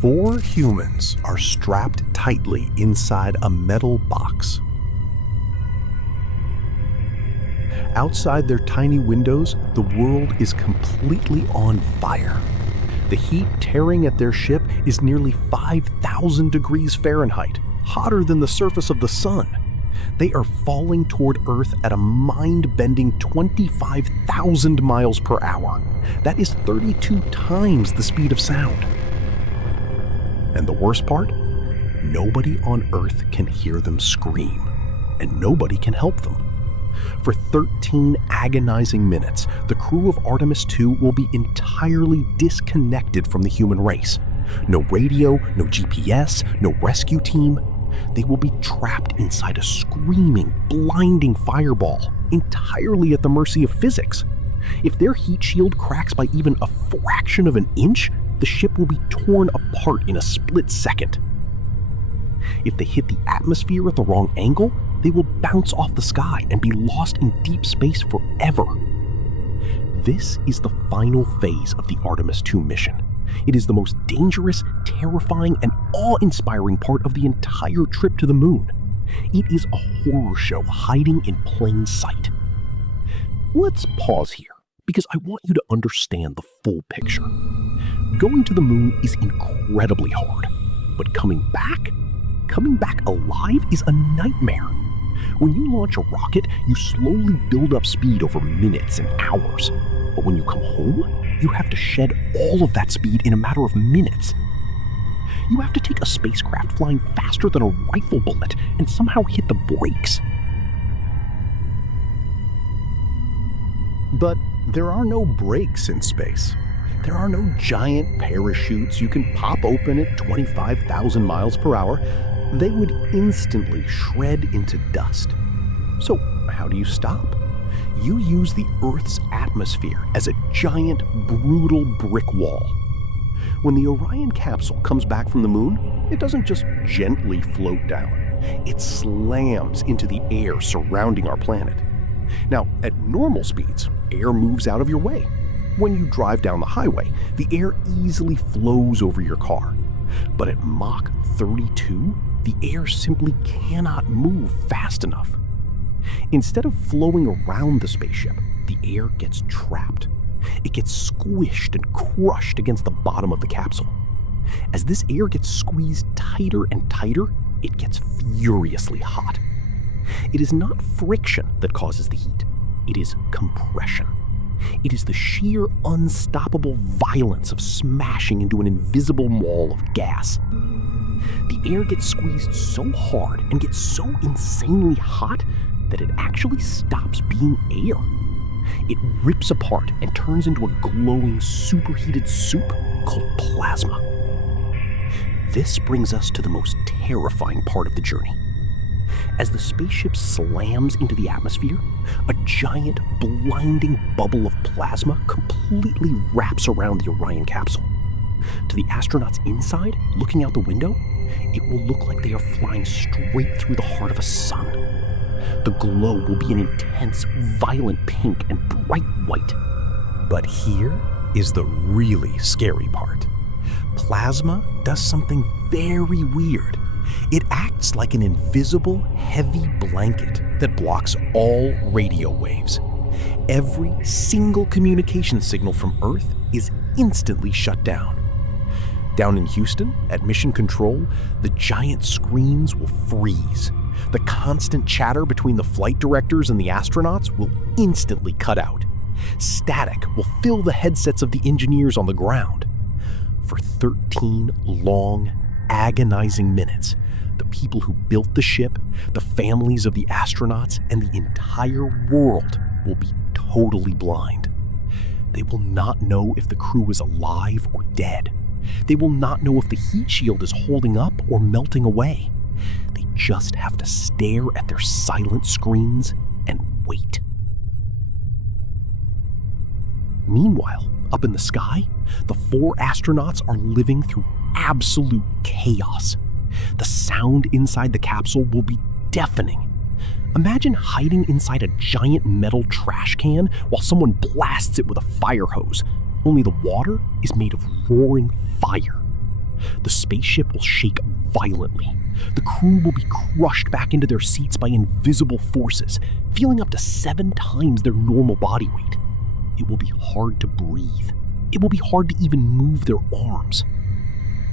4 humans are strapped tightly inside a metal box. Outside their tiny windows, the world is completely on fire. The heat tearing at their ship is nearly 5,000 degrees Fahrenheit, hotter than the surface of the sun. They are falling toward Earth at a mind-bending 25,000 miles per hour. That is 32 times the speed of sound. And the worst part? Nobody on Earth can hear them scream, and nobody can help them. For 13 agonizing minutes, the crew of Artemis II will be entirely disconnected from the human race. No radio, no GPS, no rescue team. They will be trapped inside a screaming, blinding fireball, entirely at the mercy of physics. If their heat shield cracks by even a fraction of an inch, the ship will be torn apart in a split second. If they hit the atmosphere at the wrong angle, they will bounce off the sky and be lost in deep space forever. This is the final phase of the Artemis II mission. It is the most dangerous, terrifying, and awe-inspiring part of the entire trip to the moon. It is a horror show hiding in plain sight. Let's pause here, because I want you to understand the full picture. Going to the moon is incredibly hard, but coming back alive is a nightmare. When you launch a rocket, you slowly build up speed over minutes and hours. But when you come home, you have to shed all of that speed in a matter of minutes. You have to take a spacecraft flying faster than a rifle bullet and somehow hit the brakes. But there are no brakes in space. There are no giant parachutes you can pop open at 25,000 miles per hour. They would instantly shred into dust. So how do you stop? You use the Earth's atmosphere as a giant, brutal brick wall. When the Orion capsule comes back from the moon, it doesn't just gently float down. It slams into the air surrounding our planet. Now, at normal speeds, air moves out of your way. When you drive down the highway, the air easily flows over your car. But at Mach 32, the air simply cannot move fast enough. Instead of flowing around the spaceship, the air gets trapped. It gets squished and crushed against the bottom of the capsule. As this air gets squeezed tighter and tighter, it gets furiously hot. It is not friction that causes the heat. It is compression. It is the sheer unstoppable violence of smashing into an invisible wall of gas. The air gets squeezed so hard and gets so insanely hot that it actually stops being air. It rips apart and turns into a glowing, superheated soup called plasma. This brings us to the most terrifying part of the journey. As the spaceship slams into the atmosphere, a giant, blinding bubble of plasma completely wraps around the Orion capsule. To the astronauts inside, looking out the window, it will look like they are flying straight through the heart of a sun. The glow will be an intense, violent pink and bright white. But here is the really scary part. Plasma does something very weird. It acts like an invisible, heavy blanket that blocks all radio waves. Every single communication signal from Earth is instantly shut down. Down in Houston, at Mission Control, the giant screens will freeze. The constant chatter between the flight directors and the astronauts will instantly cut out. Static will fill the headsets of the engineers on the ground. For 13 long, agonizing minutes, the people who built the ship, the families of the astronauts, and the entire world will be totally blind. They will not know if the crew is alive or dead. They will not know if the heat shield is holding up or melting away. They just have to stare at their silent screens and wait. Meanwhile, up in the sky, the 4 astronauts are living through absolute chaos. The sound inside the capsule will be deafening. Imagine hiding inside a giant metal trash can while someone blasts it with a fire hose, only the water is made of roaring fire. The spaceship will shake violently. The crew will be crushed back into their seats by invisible forces, feeling up to 7 times their normal body weight. It will be hard to breathe. It will be hard to even move their arms.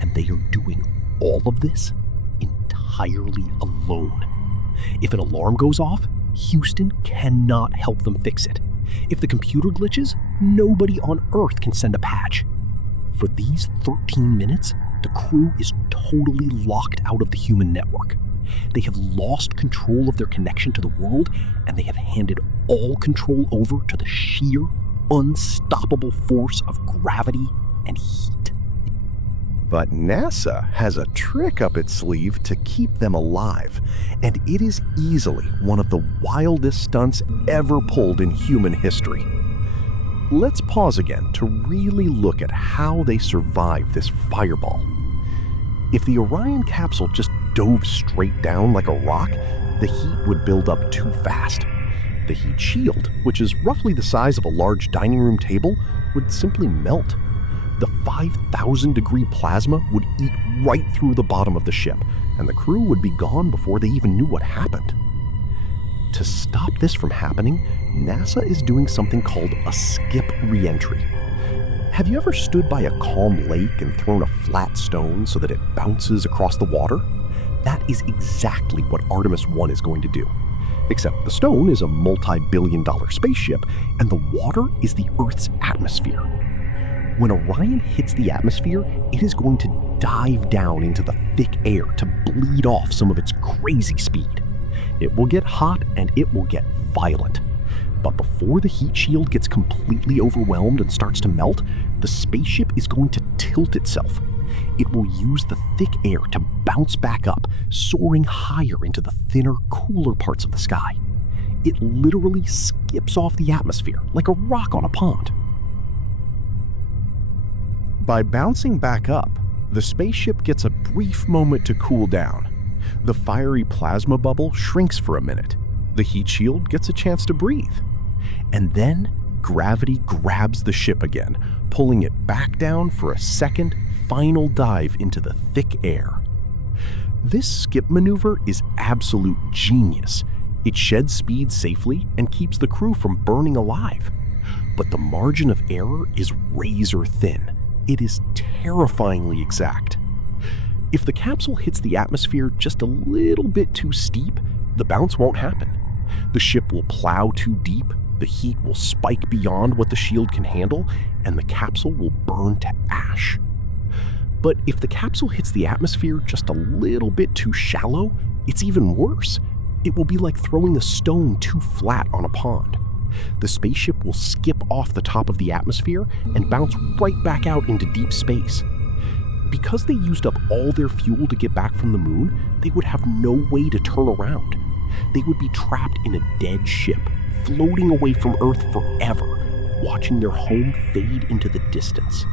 And they are doing all of this entirely alone. If an alarm goes off, Houston cannot help them fix it. If the computer glitches, nobody on Earth can send a patch. For these 13 minutes, the crew is totally locked out of the human network. They have lost control of their connection to the world, and they have handed all control over to the sheer, unstoppable force of gravity and heat. But NASA has a trick up its sleeve to keep them alive, and it is easily one of the wildest stunts ever pulled in human history. Let's pause again to really look at how they survived this fireball. If the Orion capsule just dove straight down like a rock, the heat would build up too fast. The heat shield, which is roughly the size of a large dining room table, would simply melt. The 5,000-degree plasma would eat right through the bottom of the ship, and the crew would be gone before they even knew what happened. To stop this from happening, NASA is doing something called a skip reentry. Have you ever stood by a calm lake and thrown a flat stone so that it bounces across the water? That is exactly what Artemis I is going to do. Except the stone is a multi-billion-dollar spaceship, and the water is the Earth's atmosphere. When Orion hits the atmosphere, it is going to dive down into the thick air to bleed off some of its crazy speed. It will get hot and it will get violent. But before the heat shield gets completely overwhelmed and starts to melt, the spaceship is going to tilt itself. It will use the thick air to bounce back up, soaring higher into the thinner, cooler parts of the sky. It literally skips off the atmosphere like a rock on a pond. By bouncing back up, the spaceship gets a brief moment to cool down. The fiery plasma bubble shrinks for a minute. The heat shield gets a chance to breathe. And then gravity grabs the ship again, pulling it back down for a second, final dive into the thick air. This skip maneuver is absolute genius. It sheds speed safely and keeps the crew from burning alive. But the margin of error is razor thin. It is terrifyingly exact. If the capsule hits the atmosphere just a little bit too steep, the bounce won't happen. The ship will plow too deep, the heat will spike beyond what the shield can handle, and the capsule will burn to ash. But if the capsule hits the atmosphere just a little bit too shallow, it's even worse. It will be like throwing a stone too flat on a pond. The spaceship will skip off the top of the atmosphere and bounce right back out into deep space. Because they used up all their fuel to get back from the moon, they would have no way to turn around. They would be trapped in a dead ship, floating away from Earth forever, watching their home fade into the distance.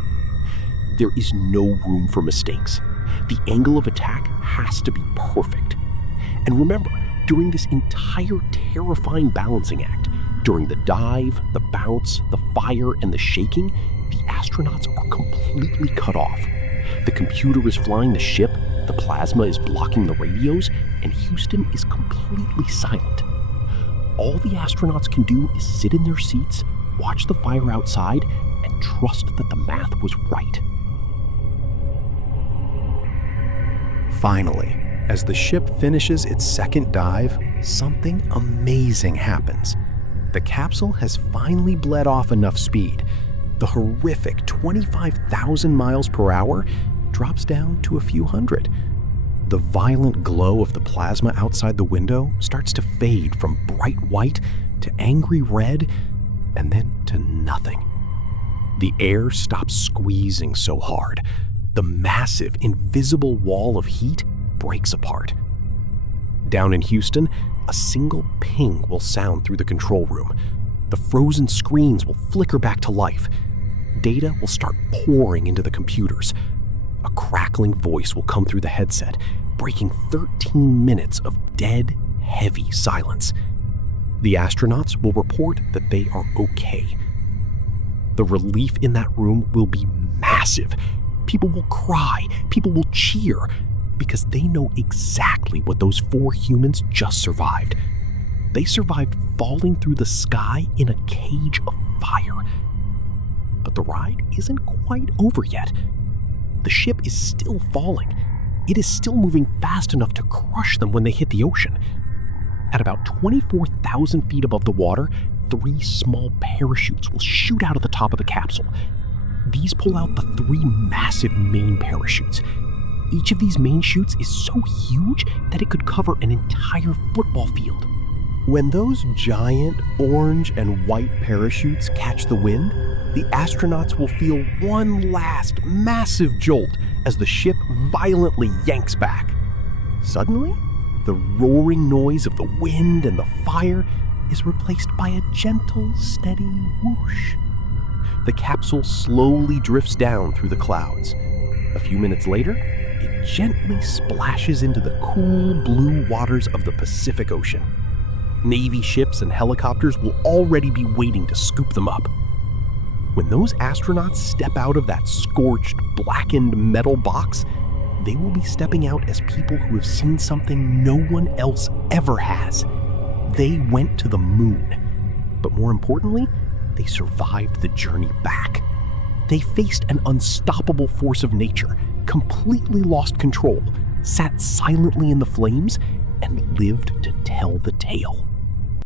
There is no room for mistakes. The angle of attack has to be perfect. And remember, during this entire terrifying balancing act, during the dive, the bounce, the fire, and the shaking, the astronauts are completely cut off. The computer is flying the ship, the plasma is blocking the radios, and Houston is completely silent. All the astronauts can do is sit in their seats, watch the fire outside, and trust that the math was right. Finally, as the ship finishes its second dive, something amazing happens. The capsule has finally bled off enough speed. The horrific 25,000 miles per hour drops down to a few hundred. The violent glow of the plasma outside the window starts to fade from bright white to angry red and then to nothing. The air stops squeezing so hard. The massive, invisible wall of heat breaks apart. Down in Houston, a single ping will sound through the control room. The frozen screens will flicker back to life. Data will start pouring into the computers. A crackling voice will come through the headset, breaking 13 minutes of dead, heavy silence. The astronauts will report that they are okay. The relief in that room will be massive. People will cry, people will cheer, because they know exactly what those 4 humans just survived. They survived falling through the sky in a cage of fire. But the ride isn't quite over yet. The ship is still falling. It is still moving fast enough to crush them when they hit the ocean. At about 24,000 feet above the water, 3 small parachutes will shoot out of the top of the capsule. These pull out the 3 massive main parachutes. Each of these main chutes is so huge that it could cover an entire football field. When those giant orange and white parachutes catch the wind, the astronauts will feel one last massive jolt as the ship violently yanks back. Suddenly, the roaring noise of the wind and the fire is replaced by a gentle, steady whoosh. The capsule slowly drifts down through the clouds. A few minutes later, it gently splashes into the cool blue waters of the Pacific Ocean. Navy ships and helicopters will already be waiting to scoop them up. When those astronauts step out of that scorched, blackened metal box, they will be stepping out as people who have seen something no one else ever has. They went to the moon. But more importantly, they survived the journey back. They faced an unstoppable force of nature, completely lost control, sat silently in the flames, and lived to tell the tale.